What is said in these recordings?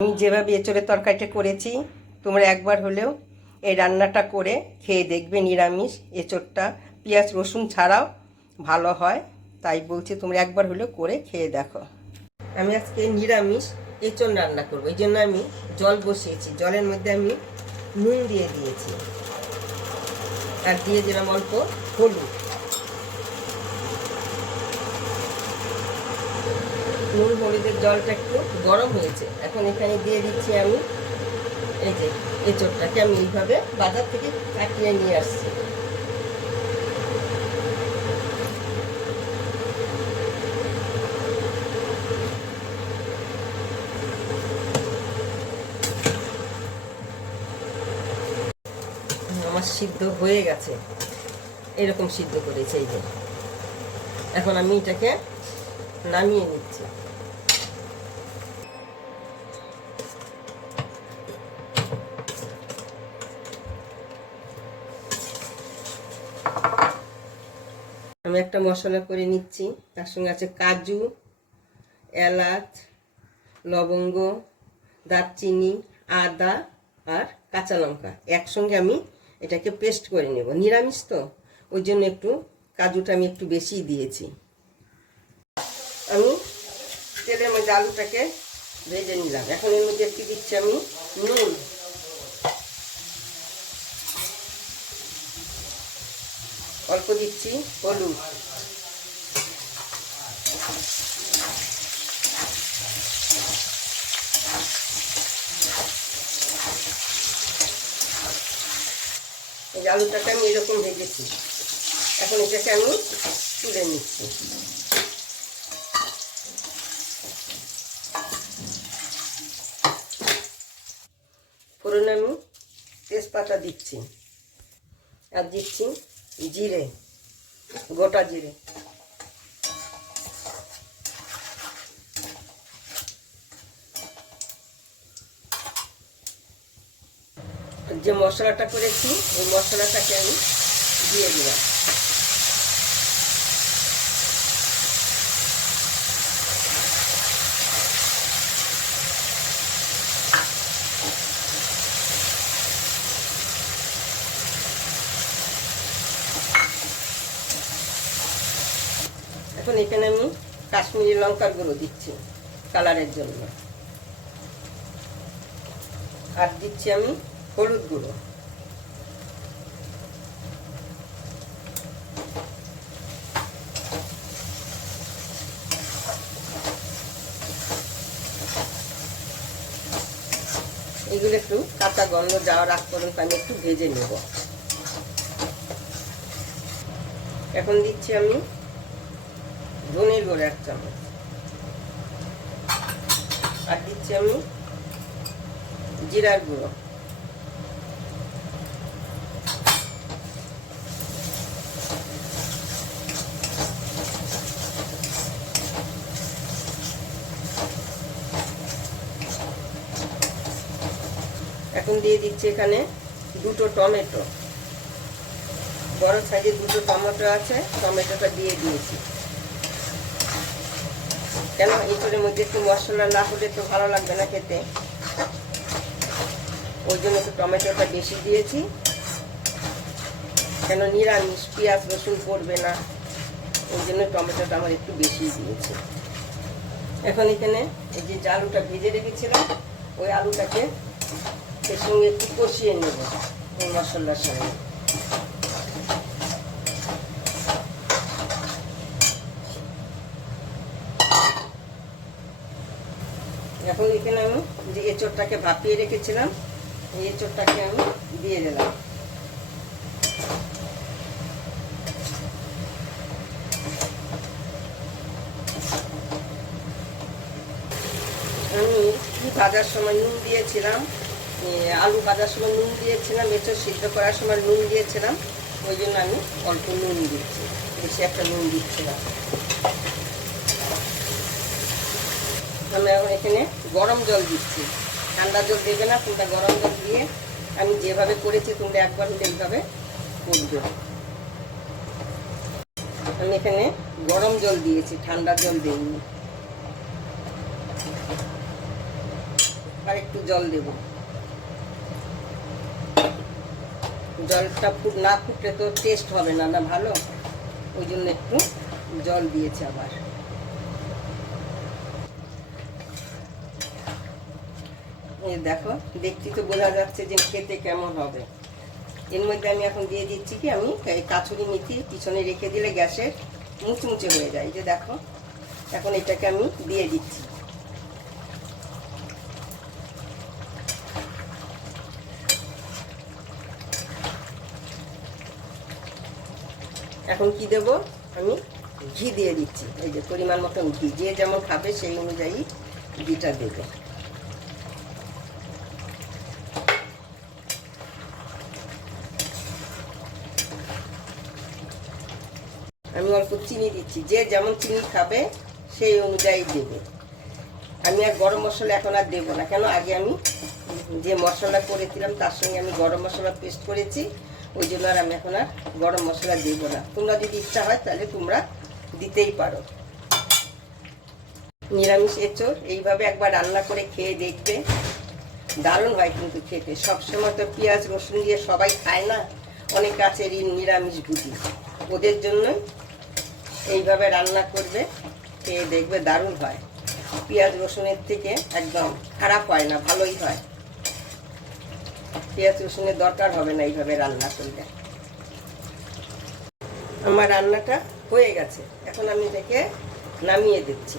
আমি যেভাবে এঁচোড়ের তরকারিটা করেছি তোমরা একবার হলেও এই রান্নাটা করে খেয়ে দেখবে। নিরামিষ এঁচোড়টা পেঁয়াজ রসুন ছাড়াও ভালো হয়, তাই বলছি তোমরা একবার হলেও করে খেয়ে দেখো। আমি আজকে নিরামিষ এঁচোড় রান্না করবো, এই জন্য আমি জল বসিয়েছি। জলের মধ্যে আমি নুন দিয়ে দিয়েছি আর দিয়ে দিলাম অল্প হলুদ। নুন হলুদের জলটা একটু গরম হয়েছে, এখন এখানে দিয়ে দিচ্ছি আমি এই যে এঁচোড়টাকে আমি এইভাবে বাজার থেকে কাটিয়ে নিয়ে আসছি। আমার সিদ্ধ হয়ে গেছে, এরকম সিদ্ধ করেছে এই যে। এখন আমি এটাকে নামিয়ে নিচ্ছি। আমি একটা মশলা করে নিচ্ছি, তার সঙ্গে আছে কাজু, এলাচ, লবঙ্গ, দারচিনি, আদা আর কাঁচা লঙ্কা একসঙ্গে আমি এটাকে পেস্ট করে নেব। নিরামিষ তো, ওই জন্য একটু কাজুটা আমি একটু বেশি দিয়েছি। আমি তেলের মধ্যে আলুটাকে ভেজে নিলাম। এখন এর মধ্যে একটু দিচ্ছি আমি নুন, অল্প দিচ্ছি হলুদ, এই আলুটাকে আমি এরকম ভেজেছি। এখন এটাকে আমি তুলে নিচ্ছি। ফোড়নে আমি তেজপাতা দিচ্ছি আর দিচ্ছি জিরে, গোটা জিরে। যে মশলাটা করেছি ওই মশলাটাকে আমি দিয়ে দিলাম। এখন এখানে আমি কাশ্মীরি লঙ্কার গুঁড়ো দিচ্ছি কালারের জন্য, আর দিচ্ছি আমি হলুদ গুঁড়ো। এগুলো একটু কাঁচা গন্ধ যাওয়ার আগ পর্যন্ত আমি একটু ভেজে নেব। এখন দিচ্ছি আমি ধনের গুঁড়ো 1 চামচ, আর দিচ্ছি আমি জিরার গুঁড়ো। এখন দিয়ে দিচ্ছি এখানে 2টো টমেটো, বড় সাইজের 2টো টমেটো আছে, টমেটোটা দিয়ে দিয়েছি। কেন এঁচোড়ের মধ্যে একটু মশলা না হলে তো ভালো লাগবে না খেতে, ওই জন্য একটু টমেটোটা বেশি দিয়েছি। কেন নিরামিষ পেঁয়াজ রসুন পড়বে না, ওই জন্য টমেটোটা আমার একটু বেশি দিয়েছি। এখন এখানে এই যে আলুটা ভেজে রেখেছিলাম ওই আলুটাকে এর সঙ্গে একটু কষিয়ে নেব ওই মশলার সঙ্গে। এখন এখানে আমি যে এঁচোড়টাকে ভাপিয়ে রেখেছিলাম এই এঁচোড়টাকে আমি দিয়ে দিলাম। আমি ভাজার সময় নুন দিয়েছিলাম, আলু ভাজার সময় নুন দিয়েছিলাম, এঁচোড় সিদ্ধ করার সময় নুন দিয়েছিলাম, ওই জন্য আমি অল্প নুন দিচ্ছি, বেশি একটা নুন দিচ্ছিলাম। আমি এখন এখানে গরম জল দিচ্ছি, ঠান্ডা জল দেবে না, তোমরা গরম জল দিয়ে আমি যেভাবে করেছি তোমরা একবার হলে এইভাবে করবে। আমি এখানে গরম জল দিয়েছি, ঠান্ডা জল দিইনি। আর একটু জল দেব। জলটা না ফুটলে তো টেস্ট হবে না, না ভালো, ওই জন্য একটু জল দিয়েছি আবার। এই দেখো, দেখছি তো বোঝা যাচ্ছে যে খেতে কেমন হবে। এর মধ্যে আমি এখন দিয়ে দিচ্ছি কি, আমি এই কাঁচুরি মেথি পিছনে রেখে দিলে গ্যাসের মুচমুচে হয়ে যায়, যে দেখো এখন এটাকে আমি দিয়ে দিচ্ছি। এখন কি দেব, আমি ঘি দিয়ে দিচ্ছি। এই যে পরিমাণ মতো ঘি, যে যেমন খাবে সেই অনুযায়ী ঘিটা দেবে। আমি অল্প চিনি দিচ্ছি, যে যেমন চিনি খাবে সেই অনুযায়ী দেবে। আমি আর গরম মশলা এখন আর দেবো না, কেন আগে আমি যে মশলা করেছিলাম তার সঙ্গে আমি গরম মশলা পেস্ট করেছি, ওই জন্য আর আমি এখন আর গরম মশলা দেবো না। তোমরা যদি ইচ্ছা হয় তাহলে তোমরা দিতেই পারো। নিরামিষ এঁচোড় এইভাবে একবার রান্না করে খেয়ে দেখবে, দারুণ হয় কিন্তু খেতে। সবসময় তো পেঁয়াজ রসুন দিয়ে সবাই খায় না, অনেক আছে নিরামিষ ভুজি, ওদের জন্যই এইভাবে রান্না করবে, খেয়ে দেখবে দারুণ হয়। পেঁয়াজ রসুনের থেকে একদম খারাপ হয় না, ভালোই হয়। পেঁয়াজ রসুনের দরকার হবে না এইভাবে রান্না করলে। আমার রান্নাটা হয়ে গেছে, এখন আমি এটাকে নামিয়ে দিচ্ছি।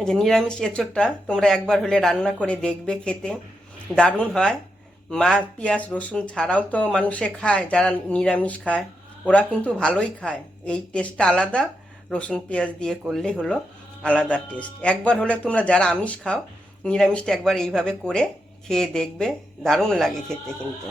এই যে নিরামিষ এঁচোড়টা তোমরা একবার হলে রান্না করে দেখবে, খেতে দারুণ হয়। পেঁয়াজ রসুন ছাড়াও তো মানুষে খায়, যারা নিরামিষ খায় ওরা কিন্তু ভালোই খায়। এই টেস্টটা আলাদা, রসুন পেঁয়াজ দিয়ে করলে হলো আলাদা টেস্ট। একবার হলে তোমরা যারা আমিষ খাও, নিরামিষটা একবার এইভাবে করে খেয়ে দেখবে, দারুণ লাগে খেতে কিন্তু।